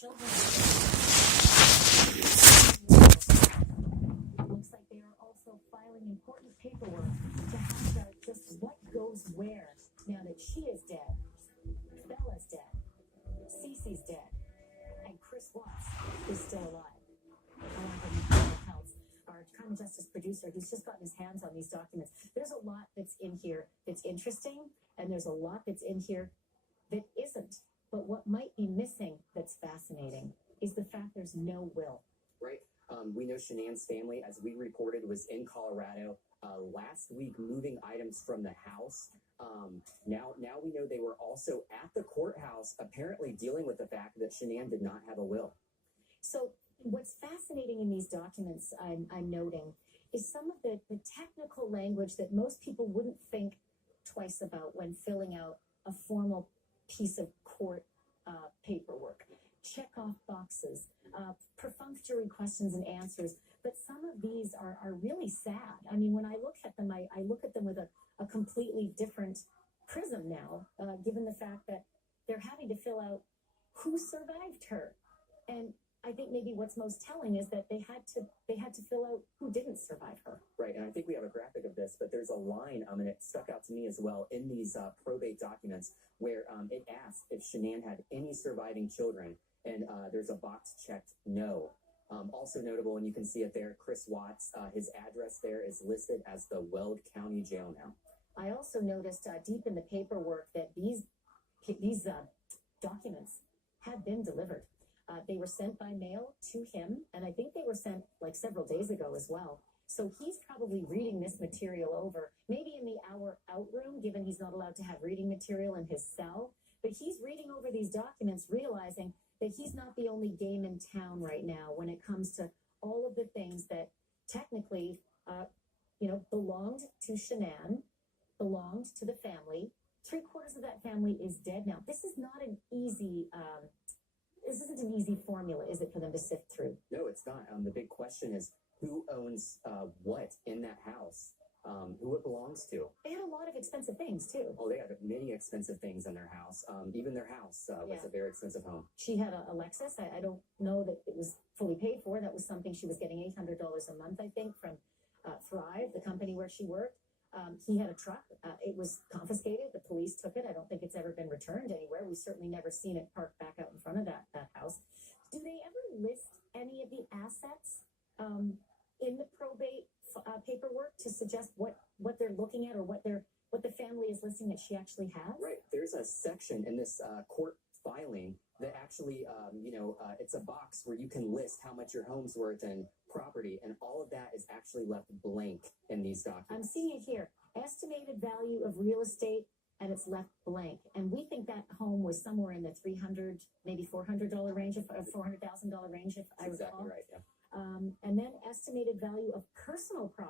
children. Looks like they are also filing important paperwork to hash out just what goes where now that she is dead, Bella's dead, Cece's dead, and Chris Watts is still alive. I want to bring House, our crime and justice producer, who's just gotten his hands on these documents. There's a lot that's in here that's interesting, and there's a lot that's in here that isn't. But what might be missing that's fascinating is the fact there's no will. Right. We know Shanann's family, as we reported, was in Colorado last week moving items from the house. Now we know they were also at the courthouse, apparently dealing with the fact that Shanann did not have a will. So what's fascinating in these documents I'm noting is some of the technical language that most people wouldn't think twice about when filling out a formal piece of court paperwork. Check off boxes, perfunctory questions and answers. But some of these are really sad. I mean, when I look at them, I look at them with a completely different prism now, given the fact that they're having to fill out who survived her. And I think maybe what's most telling is that they had to fill out who didn't survive her. Right, and I think we have a graphic of this, but there's a line, and it stuck out to me as well, in these probate documents where it asks if Shanann had any surviving children, and there's a box checked no. Also notable, and you can see it there, Chris Watts, his address there is listed as the Weld County Jail now. I also noticed deep in the paperwork that these documents had been delivered. They were sent by mail to him, and I think they were sent like several days ago as well. So he's probably reading this material over, maybe in the hour out room, given he's not allowed to have reading material in his cell. But he's reading over these documents, realizing that he's not the only game in town right now when it comes to all of the things that technically, belonged to Shanann, belonged to the family. 3/4 of that family is dead now. This is not an easy... This isn't an easy formula, is it, for them to sift through? No, it's not. The big question is who owns what in that house, who it belongs to. They had a lot of expensive things, too. Oh, they had many expensive things in their house. Even their house was a very expensive home. She had a Lexus. I don't know that it was fully paid for. That was something she was getting $800 a month, I think, from Thrive, the company where she worked. He had a truck. It was confiscated. The police took it. I don't think it's ever been returned anywhere. We've certainly never seen it parked back out in front of that house. Do they ever list any of the assets in the probate paperwork to suggest what they're looking at or what the family is listing that she actually has? Right. There's a section in this court filing that actually, it's a box where you can list how much your home's worth and property, and all of that is actually left blank in these documents. I'm seeing it here. Estimated value of real estate, and it's left blank. And we think that home was somewhere in the $300, maybe $400 range, $400,000 range, if I recall. Exactly right, yeah. And then estimated value of personal property.